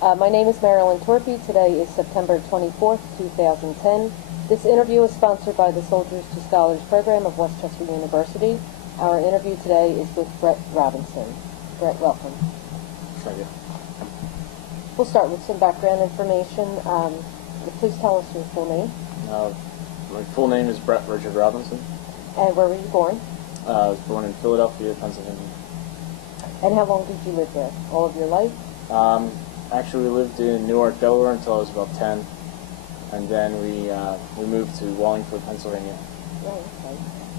My name is Marilyn Torpey. Today is September 24th, 2010. This interview is sponsored by the Soldiers to Scholars program of Westchester University. Our interview today is with Bret Robinson. Bret, welcome. Thank you. We'll start with some background information. Please tell us your full name. My full name is Bret Richard Robinson. And where were you born? I was born in Philadelphia, Pennsylvania. And how long did you live there? All of your life? Actually, we lived in Newark, Delaware until I was about 10. And then we moved to Wallingford, Pennsylvania. Oh, okay.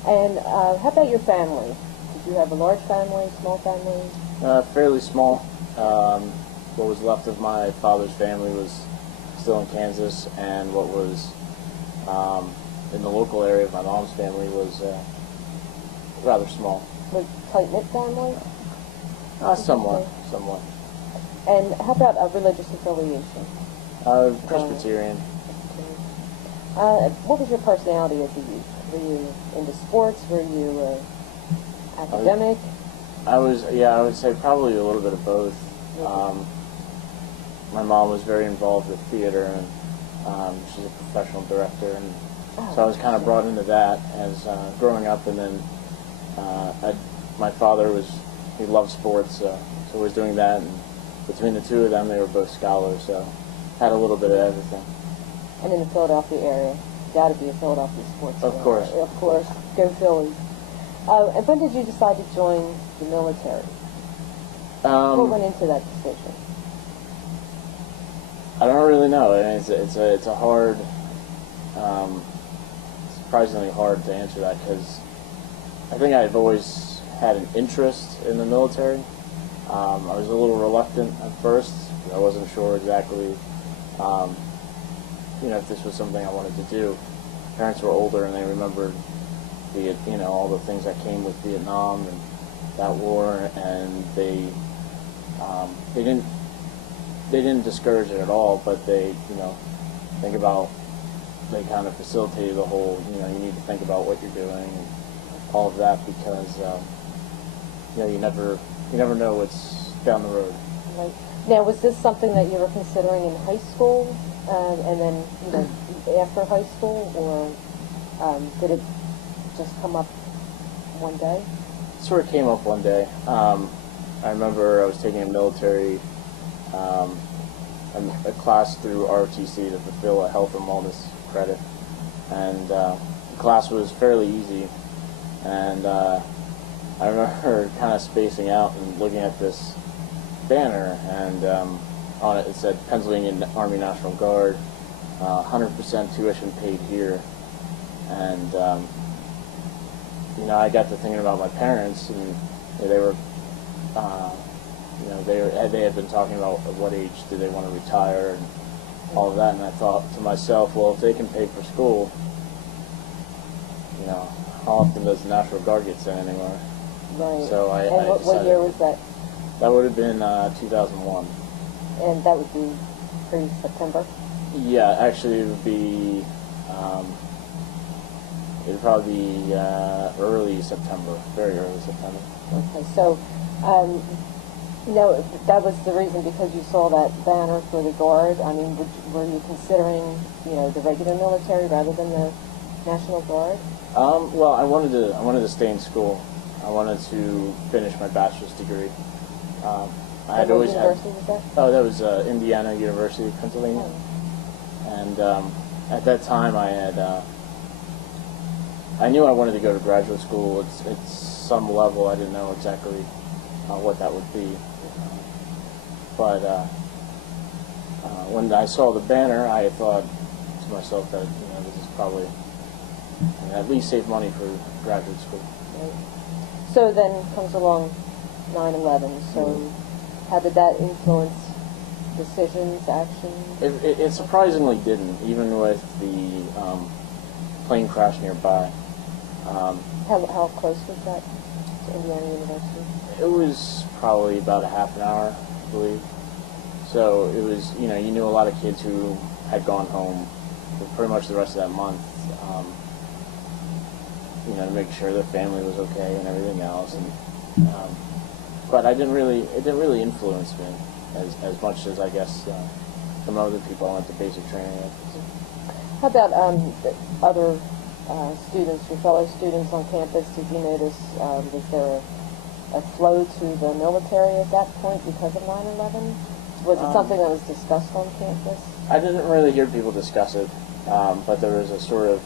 And how about your family? Did you have a large family, small family? Fairly small. What was left of my father's family was still in Kansas, and what was in the local area of my mom's family was rather small. Was tight-knit family? Somewhat. And how about a religious affiliation? Presbyterian. What was your personality as a youth? Were you into sports? Were you academic? I would say probably a little bit of both. My mom was very involved with theater, and she's a professional director, and so I was kind of brought into that as growing up. And then my father he loved sports, so was doing that, and between the two of them, they were both scholars, so had a little bit of everything. And in the Philadelphia area, got to be a Philadelphia sports. Of course. Of course, go Phillies. And when did you decide to join the military? What went into that decision? I don't really know. I mean, it's a hard, surprisingly hard to answer that, because I think I've always had an interest in the military. I was a little reluctant at first. I wasn't sure exactly, if this was something I wanted to do. Parents were older, and they remembered all the things that came with Vietnam and that war, and they didn't discourage it at all, but they kind of facilitated the whole, you need to think about what you're doing and all of that, because you never know what's down the road. Right. Now, was this something that you were considering in high school, and then after high school, or did it just come up one day? It sort of came up one day. I remember I was taking a military a class through ROTC to fulfill a health and wellness credit, and the class was fairly easy, and I remember kind of spacing out and looking at this banner, and on it said Pennsylvania Army National Guard, 100% tuition paid here, and I got to thinking about my parents, and they were they had been talking about at what age do they want to retire and all of that, and I thought to myself, well, if they can pay for school, how often does the National Guard get sent anywhere? Right. So I what year was that? That would have been 2001. And that would be pre-September? Yeah, actually it would be, it would probably be early September, very early September. Okay, so that was the reason, because you saw that banner for the Guard. I mean, were you considering, the regular military rather than the National Guard? Well, I wanted to stay in school. I wanted to finish my bachelor's degree. I had always had. What university was that? Oh, that was Indiana University, Pennsylvania. Oh. And at that time, I knew I wanted to go to graduate school. It's some level. I didn't know exactly what that would be. But when I saw the banner, I thought to myself that this is probably at least save money for graduate school. Right. So then comes along 9/11. So how did that influence decisions, actions? It surprisingly didn't, even with the plane crash nearby. How close was that to Indiana University? It was probably about a half an hour, I believe. So it was, you knew a lot of kids who had gone home for pretty much the rest of that month, to make sure their family was okay and everything else. And but it didn't really influence me. as much as I guess some other people I went to basic training with. How about the other students, your fellow students on campus? Did you notice, was there a flow to the military at that point because of 9/11? Was it something that was discussed on campus? I didn't really hear people discuss it, but there was a sort of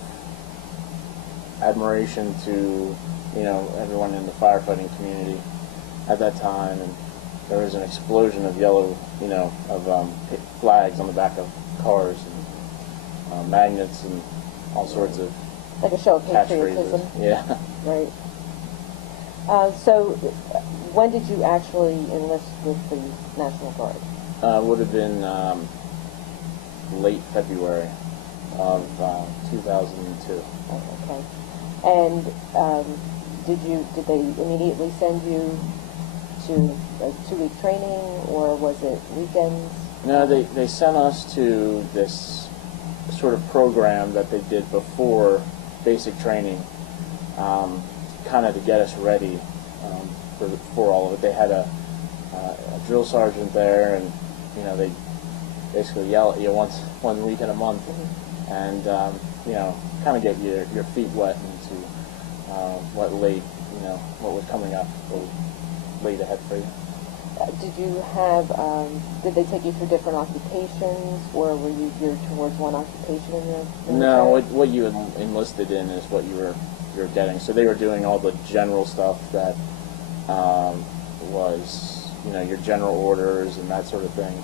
admiration to, everyone in the firefighting community at that time, and there was an explosion of yellow, flags on the back of cars and magnets and all sorts of Like a show of patriotism? catchphrases. Yeah. Right. So, when did you actually enlist with the National Guard? Would have been late February of 2002. Oh, okay. And did they immediately send you to a 2-week training, or was it weekends? No, they sent us to this sort of program that they did before basic training, kind of to get us ready for all of it. They had a drill sergeant there, and they basically yell at you one week in a month, and kind of get your feet wet into what lay, what was coming up, what was laid ahead for you. Did they take you through different occupations, or were you geared towards one occupation in your military? No, what you enlisted in is what you were getting. So they were doing all the general stuff that was, your general orders and that sort of thing.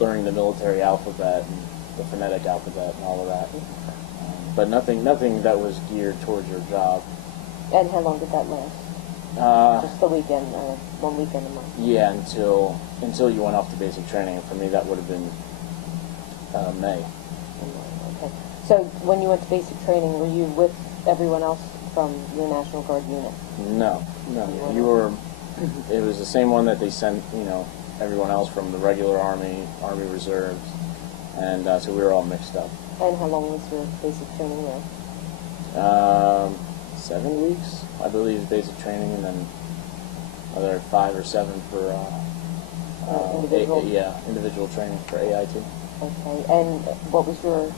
Learning the military alphabet and the phonetic alphabet and all of that. But nothing that was geared towards your job. And how long did that last? Just the weekend, 1 weekend a month? Yeah, until you went off to basic training. And for me, that would have been May. Okay. So when you went to basic training, were you with everyone else from your National Guard unit? No. You were. It was the same one that they sent, everyone else from the regular Army Reserves, and so we were all mixed up. And how long was your basic training there? 7 weeks, I believe, basic training, and then another 5 or 7 for individual training for AIT. Okay. And what was your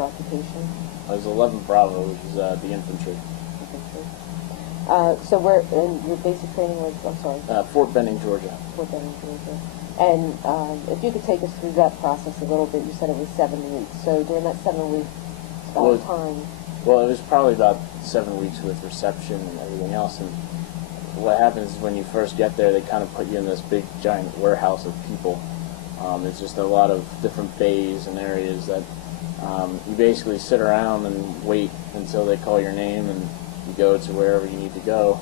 occupation? I was 11 Bravo, which is the infantry. So your basic training was, I'm sorry? Fort Benning, Georgia. Fort Benning, Georgia. And if you could take us through that process a little bit, you said it was 7 weeks. So during that 7 week time... Well, it was probably about 7 weeks with reception and everything else. And what happens is when you first get there, they kind of put you in this big, giant warehouse of people. It's just a lot of different bays and areas that you basically sit around and wait until they call your name, and you go to wherever you need to go.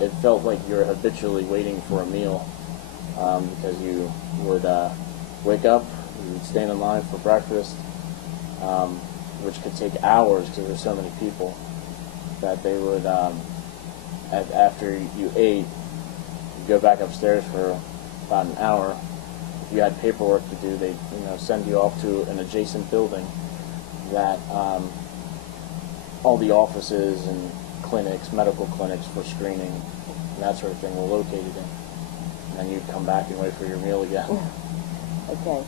It felt like you were habitually waiting for a meal because you would wake up, you would stand in line for breakfast, which could take hours because there's so many people that they would, after you ate, you go back upstairs for about an hour. If you had paperwork to do, they'd send you off to an adjacent building that all the offices and clinics, medical clinics for screening and that sort of thing were located in. And then you'd come back and wait for your meal again. Okay.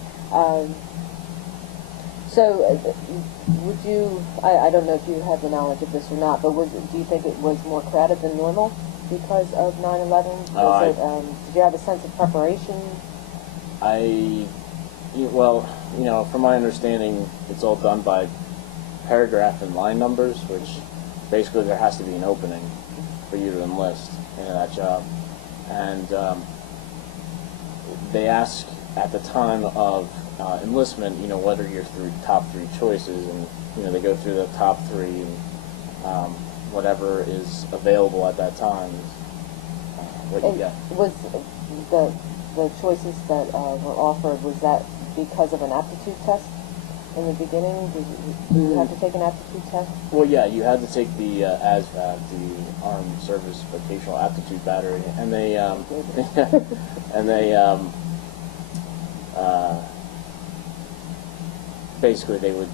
So, would you, I don't know if you have the knowledge of this or not, but do you think it was more crowded than normal because of 9/11? Did you have a sense of preparation? From my understanding, it's all done by paragraph and line numbers, which basically there has to be an opening for you to enlist into that job. And they ask at the time of enlistment, what are your top 3 choices, and they go through the top 3, and whatever is available at that time is what you get. Was the choices that were offered, was that because of an aptitude test in the beginning? Did you have to take an aptitude test? Well, yeah, you had to take the ASVAB, the Armed Service Vocational Aptitude Battery, and they basically they would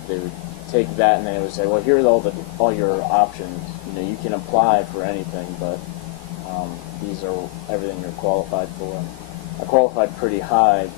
take that and they would say, well, here's all your options. You can apply for anything, but these are everything you're qualified for. I qualified pretty high.